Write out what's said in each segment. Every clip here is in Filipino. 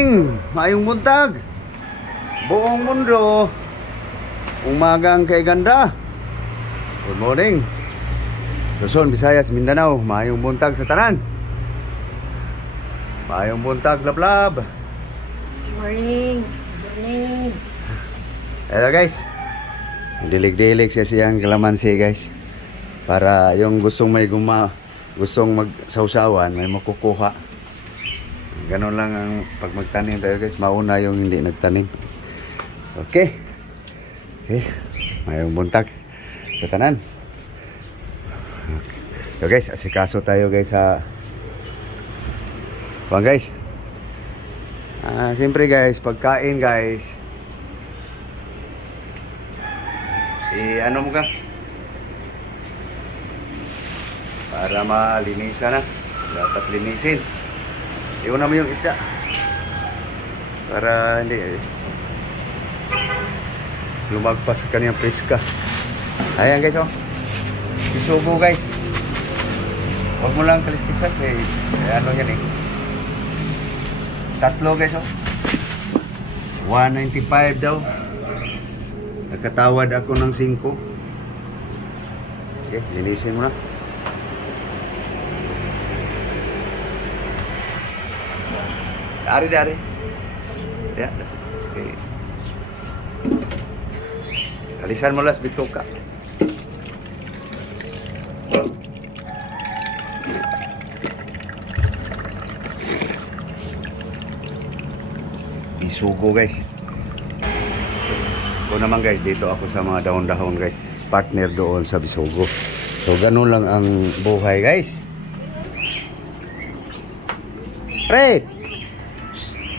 morning! Mayong buntag! Buong mundo! Umagang kay ganda! Good morning! Luzon, Visayas, Mindanao, mayong buntag sa tanan! Mayong buntag, lablab! Good morning! Good morning! Hello guys! Dilig-dilig siya siyang kalamansi guys. Para yung gustong gustong magsawsawan, may makukuha. Ganon lang ang pag magtanim tayo guys. Mauna yung hindi nagtanim. Okay. Okay. Mayong buntag sa tanan. So guys, asikaso tayo guys sa guys. Siyempre guys, pagkain guys. Ano mo ka? Para malinisan na. Dapat linisin. Iwan mo yung isda. Para hindi lumagpas kaniyang preska. Ayan guys oh. Isubo guys. Huwag mo lang kaliskisan kasi ano yan eh. Tatlo guys oh. 195 daw. Nagkatawad ako ng 5. Okay, linisin mo na. Dari. Ya. Okay. Alisan mo las bituka. Isugo guys. Ito naman guys, dito ako sa mga dahon-dahon guys. Partner doon sa bisugo. So ganun lang ang buhay guys. Pre!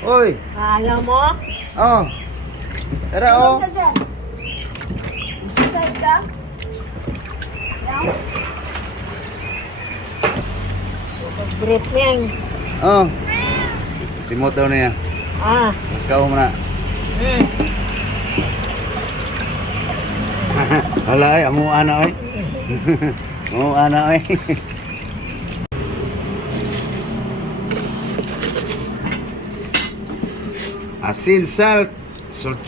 Oy! Alam mo? Oh! Tara oh! Masasad ka? Brief niyang. Oh! Simoto na yan. Ikaw mo na. Wala ay, amo ana ay. Amo ana ay. Asin, salt, salt.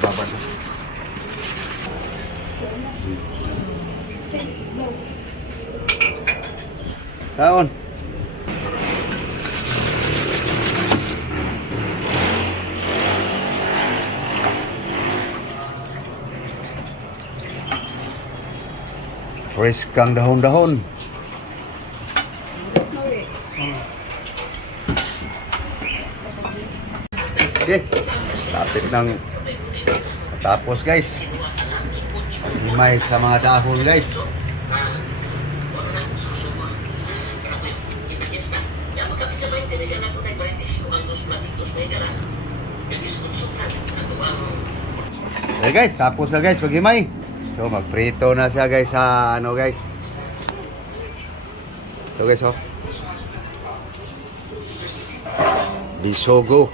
Ibaba na. Kaon. Fresh kang dahon-dahon. Okay, lapit ng tapos guys. Himay sa mga dahon guys. Okay guys, tapos na guys paghimay. So magprito na siya guys sa ano guys. So guys oh. Bisugo.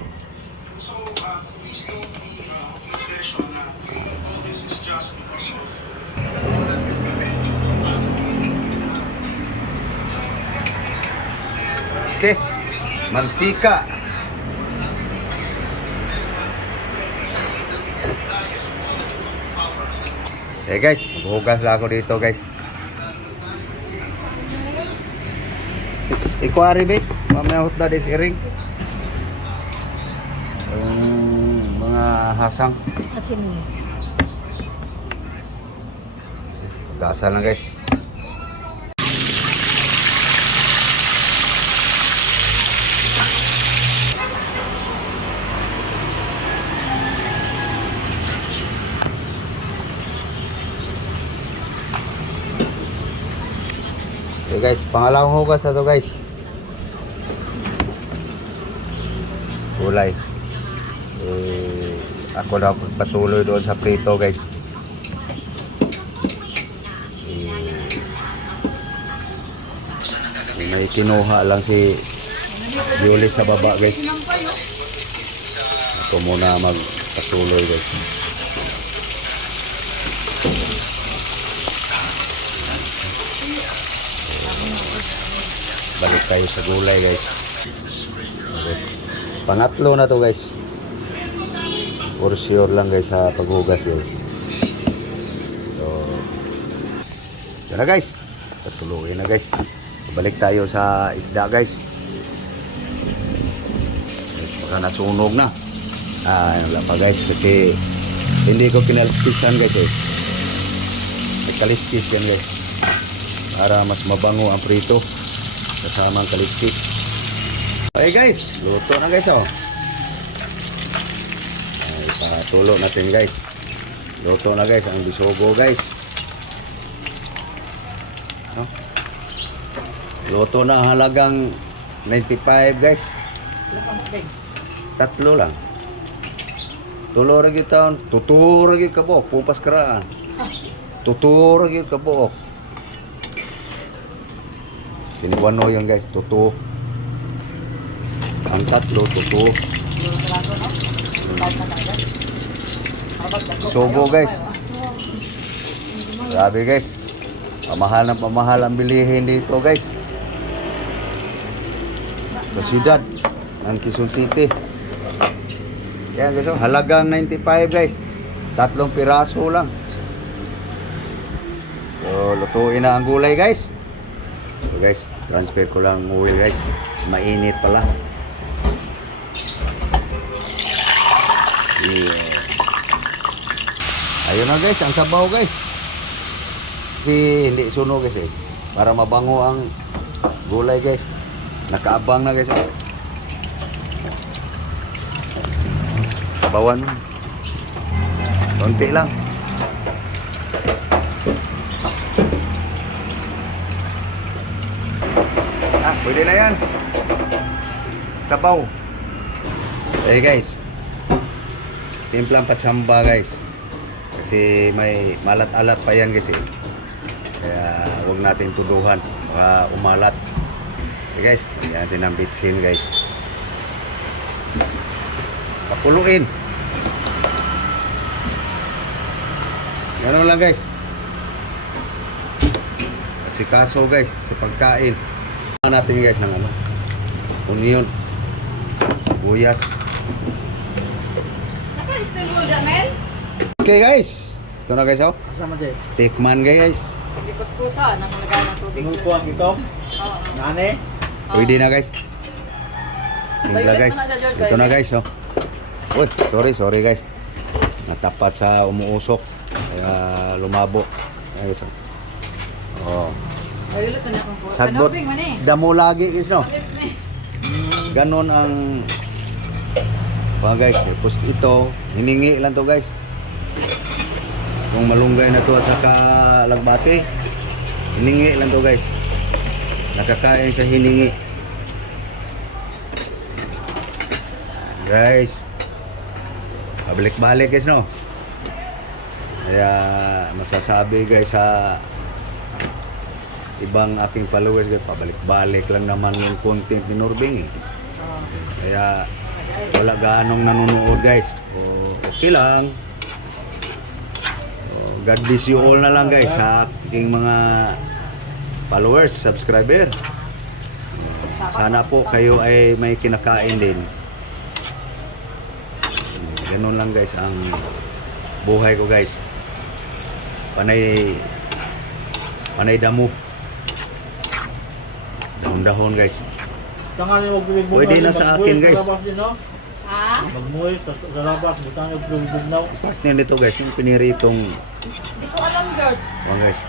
Okay, mantika. Okay guys, maghugas lang ako dito guys. Ikwari ba? Mamaya hot na desiring. Mga hasang. Hugasan lang guys. Okay guys, pangalawang hugas na to guys. Gulay. Ako na patuloy doon sa prito guys. May kinuha lang si Julie sa baba guys. Ako muna magpatuloy guys. Balik tayo sa gulay guys. Okay. Pangatlo na to guys. For sure lang guys sa paghugas guys. So, yun na guys. Patuloy na guys. Balik tayo sa isda guys. Baka nasunog na. Wala pa guys kasi hindi ko kinalistisan guys eh. Nagkalistis yan guys. Para mas mabango ang prito. Kasama ang kalistis. Okay guys, luto na guys oh. Ay, patulo natin guys. Luto na guys ang bisogo guys. No? Luto na ang halagang 95 guys. Tatlo lang. Tulo ra gyud taon, tutur ra gyud ka buok, pupas karaan. Tutur ra gyud ka buok. Siniwano yun guys, tutu. Ang tatlo, tutu. Sobo guys. Grabe guys. Pamahal ng pamahal ang bilihin dito guys. Sa siyudad ng Quezon City. Yan guys, oh, halagang 95 guys. 3 piraso lang. So, lutuin na ang gulay guys. So guys, transfer ko lang ang oil guys. Mainit pala. Yeah. Ayun na guys, ang sabaw guys. Kasi hindi sunog guys eh. Para mabango ang gulay guys. Nakaabang na guys. Sabawan. Konti lang. Pwede na yan. Sabaw. Okay guys. Timplang patsamba guys. Kasi may malat-alat pa yan guys eh. Kaya huwag natin tuduhan. Baka umalat. Okay guys. Hindi natin ang bitsin guys. Pakuluin. Ganun lang guys. Kasi kaso guys sa pagkain. Natin guys ng ano, onion, buyas. Okay guys, ito na guys oh. Tikman guys. Hindi kuskusa, nakalagay ng tubig. Kuang ito? Oo. Nane? Pwede na guys. Tingla guys. Ito na guys oh. Uy, sorry guys. Natapat sa umuusok. Kaya lumabo. Ayan guys oh. Oh. Sagbot. Damo lagi guys no. Ganon ang guys. Tapos ito, hiningi lang to guys. Kung malunggay na to at saka lagbate, hiningi lang to guys. Nakakain sa hiningi. Guys. Pabalik-balik guys no. Kaya masasabi guys sa ibang aking followers, pabalik-balik lang naman yung content ni Norbing eh. Kaya wala ganong nanonood guys. O, okay lang. O, God bless you all na lang guys sa aking mga followers, subscriber. Sana po kayo ay may kinakain din. Ganun lang guys ang buhay ko guys. Panay damo. Dahon-dahon guys. Pwede na sa akin guys. Ha? Magmuhay sa labas, butang yung bugnaw. Partner nito guys, yung piniritong Hindi ko alam, Gerd. guys.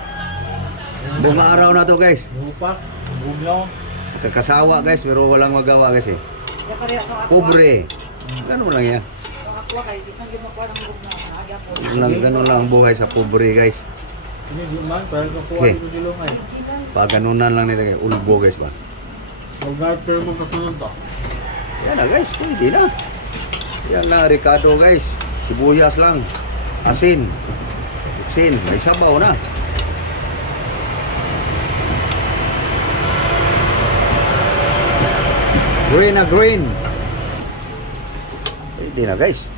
Buong araw na to guys. Lupak, bugnaw. Kakasawa guys, pero walang magawa guys eh. Kaya pareha itong aqua. Pobre. Ganun lang yan. Itong aqua kayo, di nang gimakuha ng bugnaw. Aga po. Ganun lang ang buhay sa pobre guys. Ini di man, parang kukuha Okay. dito dilungay. Pag ganunan lang nito guys, ulbo guys ba. Mag-garter mo kasunod ba? Yan na guys, pwede na. Yan na, Ricardo guys. Sibuyas lang. Asin. Asin. May sabaw na. Green na green. Pwede na guys.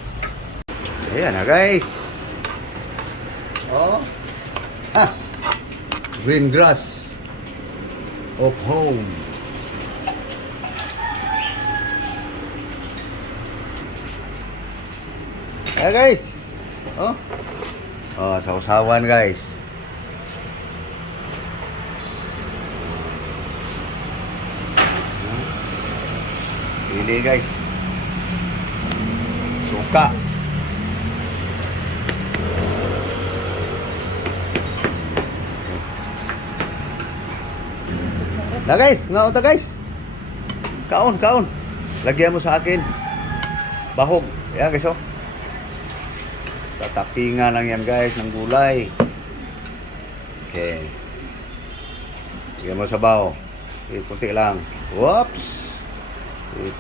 Ayan na guys. Oh. Ah. Green grass of home. Ayan guys. Oh. Oh, sausawan guys. Pili guys. Suka. Na guys, mga uta guys. Kaon, kaon. Lagyan mo sa akin. Bahog. Ayan guys, oh. Tatapingan lang yan guys ng gulay. Okay. Lagyan mo sa baho. Okay, kunti lang. Whoops.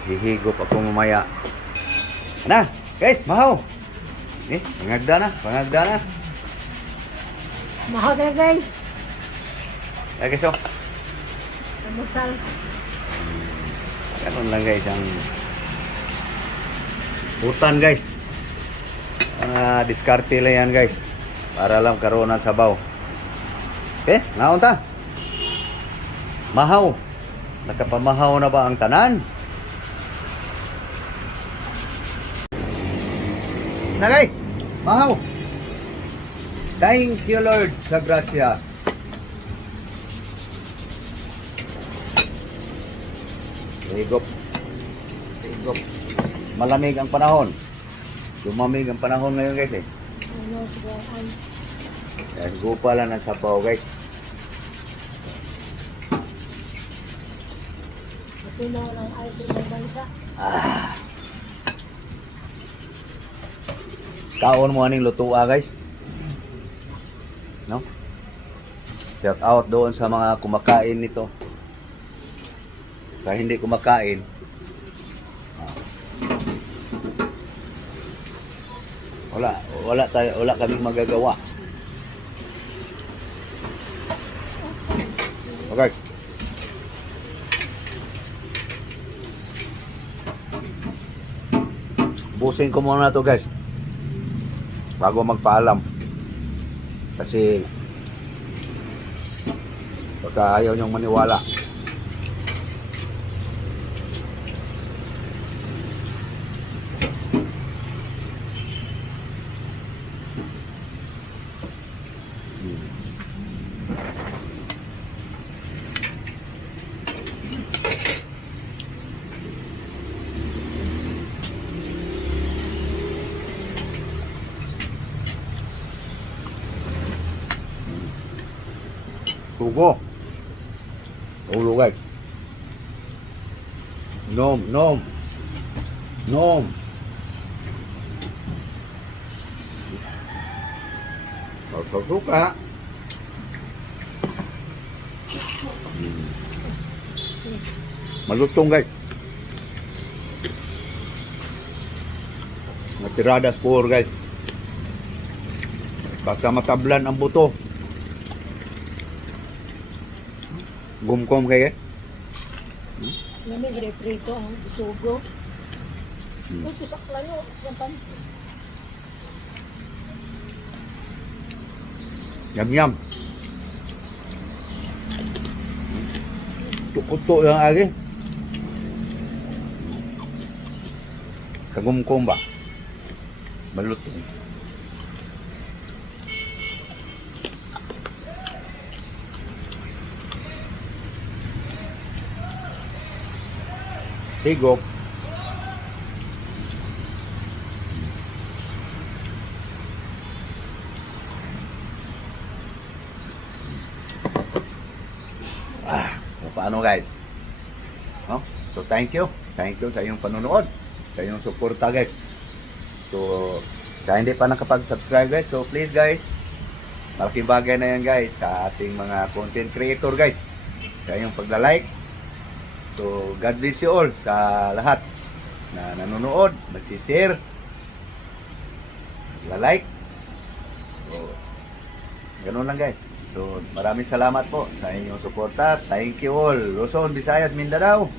Hihigop ako mamaya. Na, guys, mahaw. Pangagda na, pangagda na. Mahal na guys. Ayan guys, oh. Almusal. Ganun lang guys ang hutan guys. Diskarte lang yan guys. Para lang karoon ng sabaw. Okay, naon ta. Mahaw. Nakapamahaw na ba ang tanan? Na guys, mahaw. Thank you Lord sa grasya. Higop. Higop. Malamig ang panahon. Lumamig ang panahon ngayon guys eh. Ano, siguro ice. Kaya gupa lang ng sabaw guys. Ito na ng ice ng bansa. Kaon mo aning lutua guys. No? Shout out doon sa mga kumakain nito. Sa hindi kumakain. Wala kaming magagawa. Okay. Busin ko muna to guys. Bago magpaalam. Kasi baka ayaw niyong maniwala. Sugo. Ulo guys. Nom, nom. Nom. Suka. Malutong guys. Natiradas por guys. Basta matablan ang buto. Gumkom kayo. Lamig reprito ang isugo. Ito sa klano, yung pansin. Yum yum. Tukuto lang agi. Kagumkom ba? Malutong. Higop. Paano guys? No? So thank you. Thank you sa iyong panonood. Sa iyong suporta guys. So sa hindi pa nakapag-subscribe guys, so please guys, malaking bagay na yan guys sa ating mga content creator guys. Sa iyong pagla-like. So God bless you all sa lahat na nanonood, nagsi-share, nagla-like. So ganun lang guys. So maraming salamat po sa inyong suporta. Thank you all. Luzon, Visayas, Mindanao.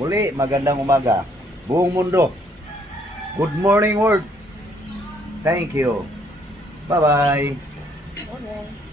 Muli, magandang umaga. Buong mundo. Good morning world. Thank you. Bye-bye. Okay.